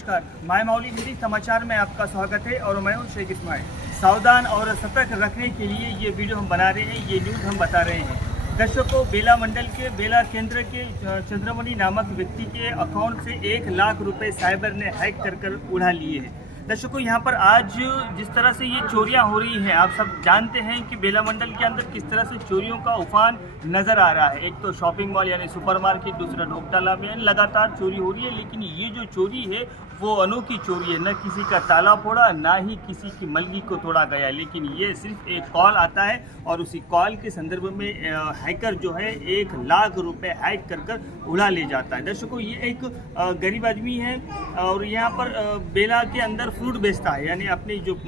नमस्कार, माय मौली हिंदी समाचार में आपका स्वागत है और मैं हूं शेख इस्माइल। सावधान और सतर्क रखने के लिए ये वीडियो हम बना रहे हैं, ये न्यूज़ हम बता रहे हैं। दर्शकों, बेला मंडल के बेला केंद्र के चंद्रमणि नामक व्यक्ति के अकाउंट से 1 लाख रुपए साइबर ने हैक कर उड़ा लिए हैं। दर्शकों, यहाँ पर आज जिस तरह से ये चोरियां हो रही हैं, आप सब जानते हैं कि बेला मंडल के अंदर किस तरह से चोरियों का उफान नज़र आ रहा है। एक तो शॉपिंग मॉल यानी सुपरमार्केट, दूसरा ढोकताला में लगातार चोरी हो रही है। लेकिन ये जो चोरी है वो अनोखी चोरी है, न किसी का ताला फोड़ा, ना ही किसी की मलगी को तोड़ा गया। लेकिन ये सिर्फ एक कॉल आता है और उसी कॉल के संदर्भ में हैकर जो है 1 लाख रुपए हैक कर उड़ा ले जाता है। दर्शकों, ये एक गरीब आदमी है और यहाँ पर बेला के अंदर फ्रूट बेचता है, यानी अपनी जो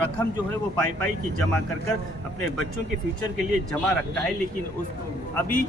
रकम जो है वो पाई की जमा कर अपने बच्चों के फ्यूचर के लिए जमा रखता है। लेकिन उसको अभी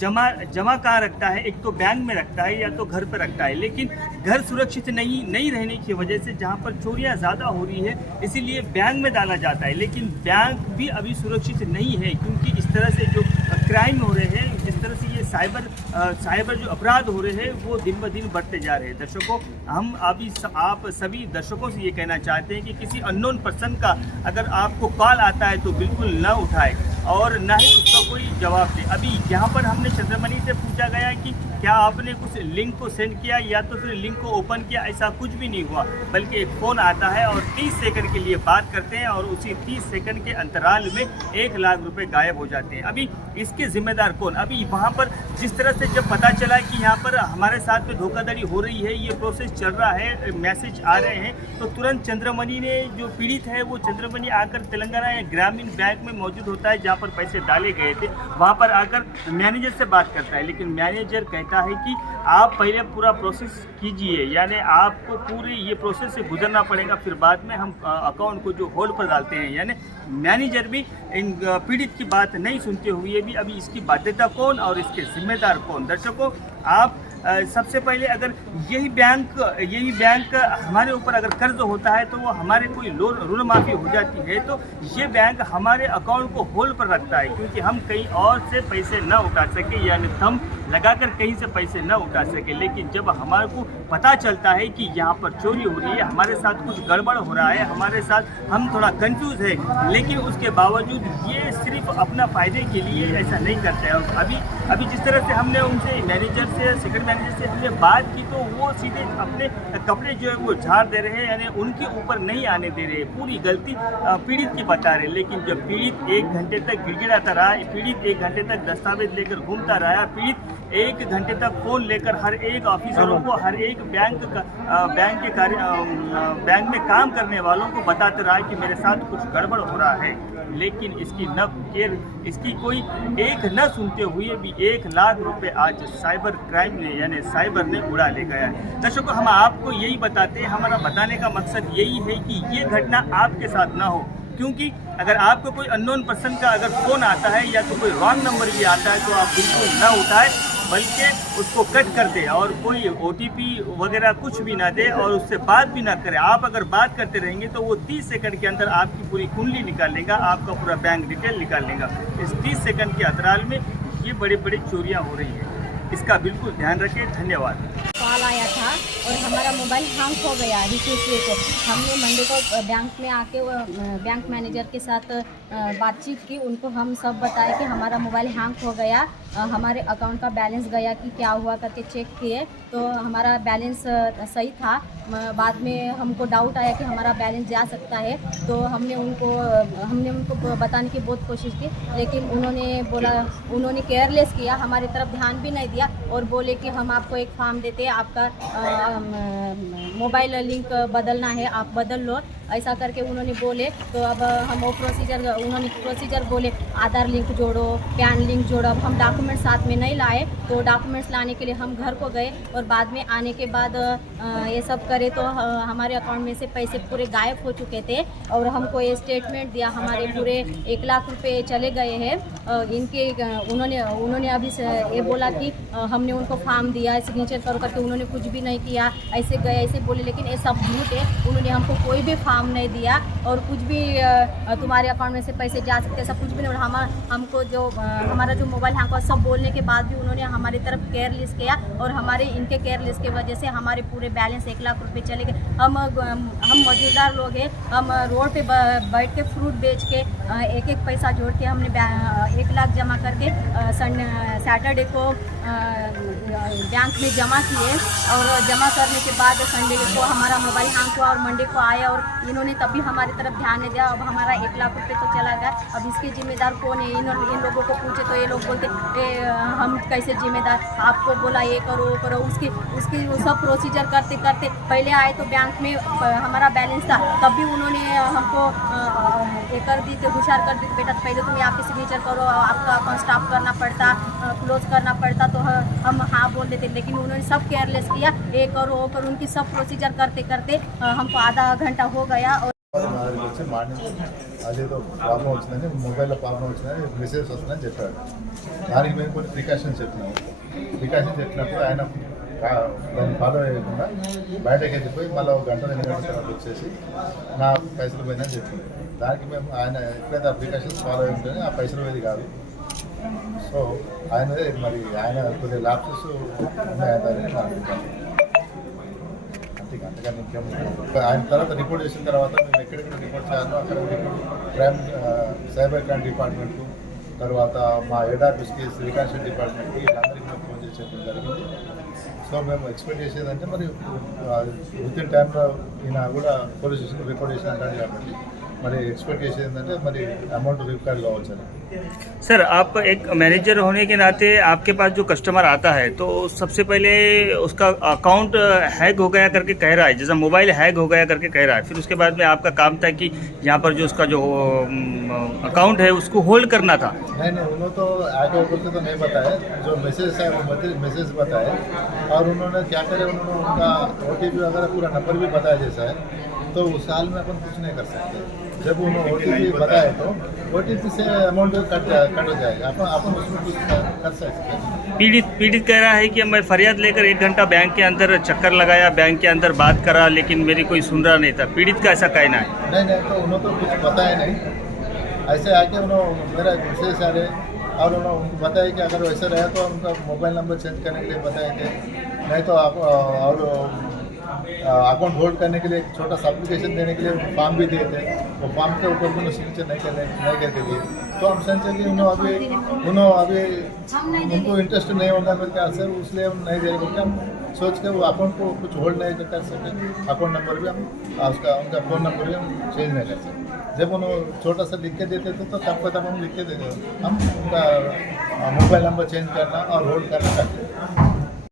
जमा कहाँ रखता है? एक तो बैंक में रखता है या तो घर पर रखता है। लेकिन घर सुरक्षित नहीं रहने की वजह से जहाँ पर चोरियाँ ज़्यादा हो रही है, इसीलिए बैंक में डाला जाता है। लेकिन बैंक भी अभी सुरक्षित नहीं है, क्योंकि इस तरह से जो क्राइम हो रहे हैं, जिस तरह से ये साइबर जो अपराध हो रहे हैं वो दिन ब दिन बढ़ते जा रहे हैं। दर्शकों, हम अभी आप सभी दर्शकों से ये कहना चाहते हैं कि किसी अननोन पर्सन का अगर आपको कॉल आता है तो बिल्कुल न उठाए और ना ही उसका कोई जवाब दे। अभी यहाँ पर हमने चंद्रमणि से पूछा गया कि क्या आपने कुछ लिंक को सेंड किया या तो फिर लिंक को ओपन किया, ऐसा कुछ भी नहीं हुआ। बल्कि एक फ़ोन आता है और 30 सेकंड के लिए बात करते हैं और उसी 30 सेकंड के अंतराल में 1 लाख रुपए गायब हो जाते हैं। अभी इसके जिम्मेदार कौन? अभी वहाँ पर जिस तरह से जब पता चला कि यहाँ पर हमारे साथ में धोखाधड़ी हो रही है, ये प्रोसेस चल रहा है, मैसेज आ रहे हैं, तो तुरंत चंद्रमणि ने जो पीड़ित है वो चंद्रमणि आकर तेलंगाना या ग्रामीण बैंक में मौजूद होता है जहाँ पर पैसे डाले गए थे, वहाँ पर आकर मैनेजर से बात करता है। लेकिन मैनेजर कहता है कि आप पहले पूरा प्रोसेस कीजिए, यानी आपको पूरी ये प्रोसेस से गुजरना पड़ेगा, फिर बाद में हम अकाउंट को जो होल्ड पर डालते हैं। यानी मैनेजर भी इन पीड़ित की बात नहीं सुनते हुए भी अभी इसकी बाध्यता कौन और इसके जिम्मेदार कौन? दर्शकों, आप सबसे पहले अगर यही बैंक हमारे ऊपर अगर कर्ज होता है तो वो हमारे कोई ऋण माफ़ी हो जाती है तो ये बैंक हमारे अकाउंट को होल्ड पर रखता है, क्योंकि हम कहीं और से पैसे न उठा सके, यानी थंब लगाकर कहीं से पैसे न उठा सके। लेकिन जब हमारे को पता चलता है कि यहाँ पर चोरी हो रही है, हमारे साथ कुछ गड़बड़ हो रहा है, हमारे साथ हम थोड़ा कंफ्यूज है, लेकिन उसके बावजूद ये सिर्फ अपना फ़ायदे के लिए ऐसा नहीं करते हैं। अभी जिस तरह से हमने उनसे मैनेजर से, सेकंड मैनेजर से हमने बात की तो वो सीधे अपने कपड़े जो है वो झाड़ दे रहे हैं, यानी उनके ऊपर नहीं आने दे रहे, पूरी गलती पीड़ित की बता रहे। लेकिन जब पीड़ित 1 घंटे तक गिड़गिड़ाता रहा, पीड़ित 1 घंटे तक दस्तावेज लेकर घूमता रहा, पीड़ित 1 घंटे तक फ़ोन लेकर हर एक ऑफिसरों को, हर एक बैंक में काम करने वालों को बताते रहा कि मेरे साथ कुछ गड़बड़ हो रहा है, लेकिन इसकी कोई एक न सुनते हुए भी 1 लाख रुपए आज साइबर क्राइम ने यानी साइबर ने उड़ा ले गया है। दर्शकों, हम आपको यही बताते हैं, हमारा बताने का मकसद यही है कि ये घटना आपके साथ ना हो, क्योंकि अगर आपको कोई अननोन पर्सन का अगर फ़ोन आता है या तो कोई रॉन्ग नंबर भी आता है तो आप बिल्कुल ना उठाए, बल्कि उसको कट कर दे और कोई OTP वगैरह कुछ भी ना दे और उससे बात भी ना करे। आप अगर बात करते रहेंगे तो वो 30 सेकंड के अंदर आपकी पूरी कुंडली निकाल लेगा, आपका पूरा बैंक डिटेल निकाल लेगा। इस 30 सेकंड के अंतराल में ये बड़ी चोरियाँ हो रही हैं, इसका बिल्कुल ध्यान रखें। धन्यवाद। कॉल आया था और हमारा मोबाइल हैंग हो गया रिसीव को। हमने मंडे को बैंक में आके बैंक मैनेजर के साथ बातचीत की, उनको हम सब बताए कि हमारा मोबाइल हैंग हो गया, हमारे अकाउंट का बैलेंस गया कि क्या हुआ करके चेक किए तो हमारा बैलेंस सही था। बाद में हमको डाउट आया कि हमारा बैलेंस जा सकता है, तो हमने उनको बताने की बहुत कोशिश की, लेकिन उन्होंने केयरलेस किया, हमारी तरफ ध्यान भी नहीं दिया और बोले कि हम आपको एक फॉर्म देते हैं, आपका मोबाइल लिंक बदलना है, आप बदल लो, ऐसा करके उन्होंने बोले। तो अब हम वो प्रोसीजर बोले, आधार लिंक जोड़ो, पैन लिंक जोड़ो। अब हम डॉक्यूमेंट साथ में नहीं लाए, तो डॉक्यूमेंट्स लाने के लिए हम घर को गए और बाद में आने के बाद ये सब करे तो हमारे अकाउंट में से पैसे पूरे गायब हो चुके थे और हमको ये स्टेटमेंट दिया, हमारे पूरे 1 लाख रुपए चले गए हैं। उन्होंने अभी ये बोला कि हमने उनको फॉर्म दिया, सिग्नेचर करो करके, उन्होंने कुछ भी नहीं किया, ऐसे गए ऐसे बोले, लेकिन ये सब झूठ है। उन्होंने हमको कोई भी फॉर्म काम नहीं दिया और कुछ भी तुम्हारे अकाउंट में से पैसे जा सकते सब कुछ भी नहीं। और हमको जो हमारा जो मोबाइल हैंग हुआ सब बोलने के बाद भी उन्होंने हमारी तरफ केयरलेस किया और हमारे इनके केयरलेस की वजह से हमारे पूरे बैलेंस 1 लाख रुपए चले गए। हम मौजूदार लोग हैं, हम रोड पे बैठ के फ्रूट बेच के एक एक पैसा जोड़ के हमने 1 लाख जमा करके सैटरडे को बैंक में जमा किए और जमा करने के बाद संडे को हमारा मोबाइल हैंग हुआ और मंडे को आया और इन्होंने तभी हमारी तरफ ध्यान नहीं दिया। अब हमारा 1 लाख रुपए तो चला गया। अब इसके जिम्मेदार कौन है? इन लोगों को पूछे तो ये लोग बोलते हम कैसे जिम्मेदार, आपको बोला ये करो वो करो। उसकी वो सब प्रोसीजर करते करते पहले आए तो बैंक में हमारा बैलेंस था, तब भी उन्होंने हमको ये कर दी थे, होशियार कर दी थी, बेटा पहले तुम यहाँ पे सिग्नेचर करो, आपका अकाउंट स्टॉप करना पड़ता, क्लोज करना पड़ता। तो हम हाँ बोल देते, लेकिन उन्होंने सब केयरलेस किया, ये करो वो करो। उनकी सब प्रोसीजर करते करते हमको आधा घंटा हो गया। और మార్నింగ్ అదేదో ప్రాబ్లం వచ్చిందని మొబైల్లో ప్రాబ్లం వచ్చిందని మెసేజ్ వస్తుందని చెప్పాడు. దానికి మేము కొన్ని ప్రికాషన్స్ చెప్పినాము. చెప్పినప్పుడు ఆయన దాన్ని ఫాలో చేయకుండా బయటకి వెళ్ళిపోయి మళ్ళీ 1 గంట 2 గంటల తర్వాత వచ్చేసి నా పైసలు పోయిందని చెప్పింది. దానికి మేము ఆయన ఎప్పుడైతే ఆ ప్రికాషన్స్ ఫాలో అయి ఉంటుందో ఆ పైసలు పోయేది కాదు. సో ఆయన మరి ఆయన కొద్దిగా ల్యాప్సెస్ ఉన్నాయని నా అభిప్రాయం. అంతేగాని ఇంకేముంది. ఆయన తర్వాత రిపోర్ట్ చేసిన తర్వాత మేము ఎక్కడెక్కడ రిపోర్ట్ చేయాలో అక్కడ క్రైమ్ సైబర్ క్రైమ్ డిపార్ట్మెంట్కు, తర్వాత మా హెడ్ ఆఫీస్కి, శ్రీకాంత్ డిపార్ట్మెంట్కి వీళ్ళందరికీ మేము ఫోన్ చేసి చెప్పడం జరిగింది. సో మేము ఎక్స్పెక్ట్ చేసేదంటే మరి విత్ ఇన్ టైంలో ఈయన కూడా పోలీస్ స్టేషన్కి రిపోర్ట్ చేసిన అంటాడు కాబట్టి మరి ఎక్స్పెక్ట్ చేసేది ఏంటంటే మరి అమౌంట్ రికవర్ కావచ్చని. सर, आप एक मैनेजर होने के नाते आपके पास जो कस्टमर आता है तो सबसे पहले उसका अकाउंट हैक हो गया करके कह रहा है, जैसा मोबाइल हैक हो गया करके कह रहा है, फिर उसके बाद में आपका काम था कि यहाँ पर जो उसका जो अकाउंट है उसको होल्ड करना था। नहीं उन्होंने तो हैक हो करके तो नहीं बताया, जो मैसेज है वो मैसेज बताया और उन्होंने क्या करे, उन्होंने उनका OTP वगैरह पूरा नंबर भी बताया जैसा है, तो उस साल में अपन कुछ नहीं कर सकते। जब उन्होंने OTP बताए तो OTP से अमाउंट कट हो जाएगा, अपन उसमें कुछ कर सकते हैं। पीड़ित कह रहा है कि मैं फरियाद लेकर 1 घंटा बैंक के अंदर चक्कर लगाया, बैंक के अंदर बात करा, लेकिन मेरी कोई सुन रहा नहीं था। पीड़ित का ऐसा कहना है। नहीं तो उन्होंने तो कुछ बताया नहीं, ऐसे आके उन्होंने मेरा मैसेज आ रहे और उन्होंने उनको बताया कि अगर वैसा रहा तो उनका मोबाइल नंबर चेंज करने के लिए बताए थे, नहीं तो आप और अकाउंट होल्ड करने के लिए एक छोटा सा एप्लीकेशन देने के लिए फॉर्म भी दिए थे, वो फॉर्म के ऊपर भी सिग्नेचर नहीं करके दिए। तो हम समझे कि उन्होंने अभी उनको इंटरेस्ट नहीं होगा मेरे ख्याल से, इसलिए हम नहीं दे रहे, क्योंकि हम सोच के वो अकाउंट को कुछ होल्ड नहीं कर सके। अकाउंट नंबर भी हम उनका फ़ोन नंबर भी हम चेंज नहीं कर सकते। जब उन्होंने छोटा सा लिख के देते थे तो तब हम लिख के देते, हम उनका मोबाइल नंबर चेंज करना और होल्ड करना करते।